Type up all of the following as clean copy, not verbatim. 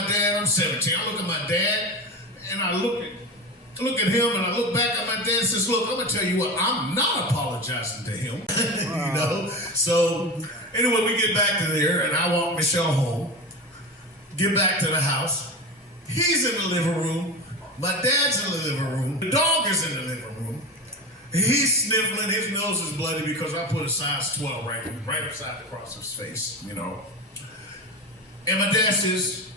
my dad. I'm 17. I look at my dad, and I look at him, and I look back at my dad and says, look, I'm going to tell you what, I'm not apologizing to him. You know? So, anyway, we get back to there, and I walk Michelle home, get back to the house. He's in the living room. My dad's in the living room. The dog is in the living room. He's sniffling. His nose is bloody because I put a size 12 right upside across his face, you know. And my dad says,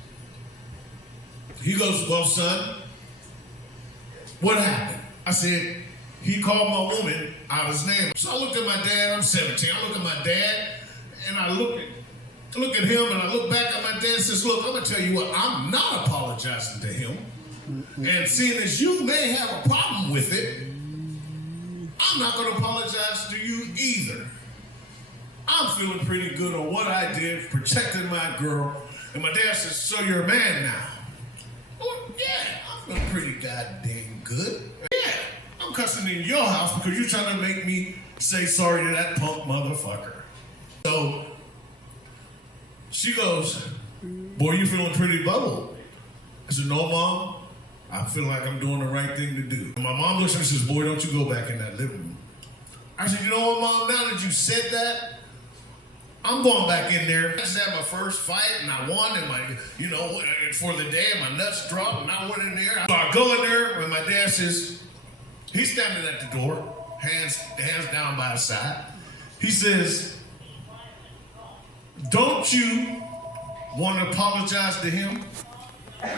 he goes, well, son, what happened? I said, he called my woman out his name. So I looked at my dad. I'm 17. I look at my dad, and I look at him, and I look back at my dad and says, look, I'm going to tell you what, I'm not apologizing to him. And seeing as you may have a problem with it, I'm not going to apologize to you either. I'm feeling pretty good on what I did, protecting my girl. And my dad says, so you're a man now? Oh, yeah, I'm feeling pretty goddamn good. Yeah, I'm cussing in your house because you're trying to make me say sorry to that punk motherfucker. So she goes, boy, you feeling pretty bold. I said, no, Mom. I feel like I'm doing the right thing to do. And my mom looks at me and says, boy, don't you go back in that living room. I said, you know what, Mom, now that you said that, I'm going back in there. I just had my first fight, and I won, and for the day, my nuts dropped, and I went in there. So I go in there, and my dad says, he's standing at the door, hands down by his side. He says, don't you want to apologize to him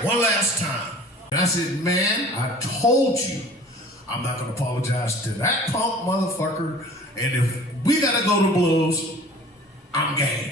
one last time? And I said, man, I told you I'm not going to apologize to that punk motherfucker. And if we got to go to blows, I'm game.